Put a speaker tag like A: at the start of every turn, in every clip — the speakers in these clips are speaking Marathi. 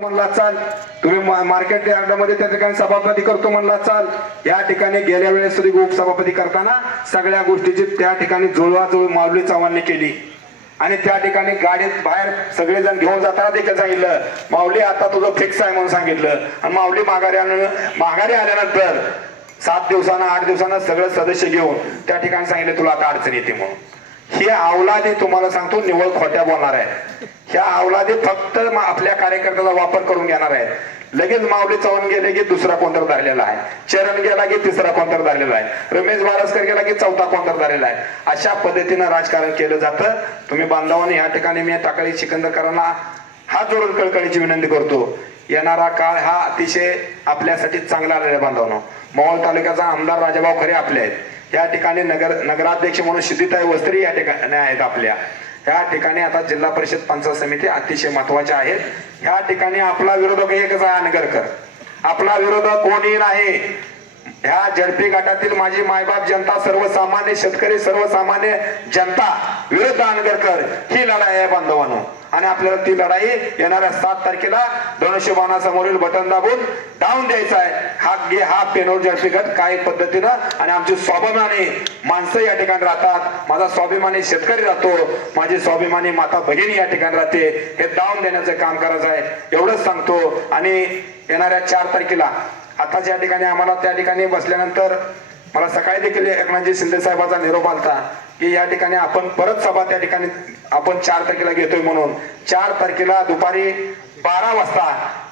A: म्हणला चाल तुम्ही मार्केट यार्डामध्ये त्या ठिकाणी सभापती करतो म्हणला चाल. या ठिकाणी गेल्या वेळेस सभापती उपसभापती करताना सगळ्या गोष्टीची त्या ठिकाणी जुळवाजुळव माऊली चव्हाणने केली. आणि त्या ठिकाणी गाडीत बाहेर सगळेजण घेऊन जाताना देखील सांगितलं माऊली आता तुझं फिक्स आहे म्हणून सांगितलं. आणि माऊली माघारी माघारी आल्यानंतर सात दिवसानं आठ दिवसानं सगळं सदस्य घेऊन त्या ठिकाणी सांगितलं तुला आता अडचण येते म्हणून. हे अवलादे तुम्हाला सांगतो निवळ खोट्या बोलणार आहे. ह्या अवलादी फक्त आपल्या कार्यकर्त्याचा वापर करून घेणार आहेत. लगेच माऊली चव्हाण गेले की दुसरा कोणतर धरलेला आहे. चरण गेला की तिसरा कोणतर धरलेला आहे. रमेश बारसकर गेला की चौथा कोणतर धरलेला आहे. अशा पद्धतीनं राजकारण केलं जातं. तुम्ही बांधवांनी ह्या ठिकाणी मी टाकाळी सिकंदरकरांना हा जोडून कळकळीची विनंती करतो. येणारा काळ हा अतिशय आपल्यासाठी चांगला आलेला बांधवांनो. मोहोळ तालुक्याचा आमदार राजाभाऊ खरे आपले आहेत. या ठिकाणी नगर नगराध्यक्ष म्हणून सिद्धिताई वस्त्री या ठिकाणी आहेत आपल्या. ह्या ठिकाणी आता जिल्हा परिषद पंचायत समिती अतिशय महत्त्वाच्या आहेत. ह्या ठिकाणी आपला विरोधक एकच आहे अनगरकर. आपला विरोधक कोणी नाही. ह्या झडपी गटातील माझी मायबाप जनता सर्वसामान्य शेतकरी सर्वसामान्य जनता विरुद्ध अनगरकर ही लढाई आहे बांधवांनो. आणि आपल्याला ती लढाई येणाऱ्या सात तारखेला धनुष्यबाणासमोरील बटन दाबून डाऊन द्यायचा आहे. हा गे हा पेनोर झडपी काही पद्धतीनं आणि आमची स्वाभिमानी माणसं या ठिकाणी राहतात. माझा स्वाभिमानी शेतकरी राहतो. माझी स्वाभिमानी माता भगिनी या ठिकाणी राहते. हे दावून देण्याचं काम करायचं आहे. एवढंच सांगतो. आणि येणाऱ्या चार तारखेला आताच या ठिकाणी आम्हाला त्या ठिकाणी बसल्यानंतर मला सकाळी देखील एकनाथजी शिंदे साहेबांचा निरोप आलता की या ठिकाणी आपण परत सभा त्या ठिकाणी आपण चार तारखेला घेतोय म्हणून. चार तारखेला दुपारी बारा वाजता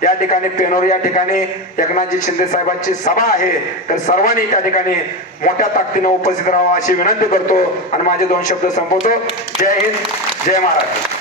A: या ठिकाणी पेनोर या ठिकाणी एकनाथजी शिंदे साहेबांची सभा आहे. तर सर्वांनी त्या ठिकाणी मोठ्या ताकदीनं उपस्थित राहावं अशी विनंती करतो आणि माझे दोन शब्द संपवतो. जय हिंद जय महाराष्ट्र.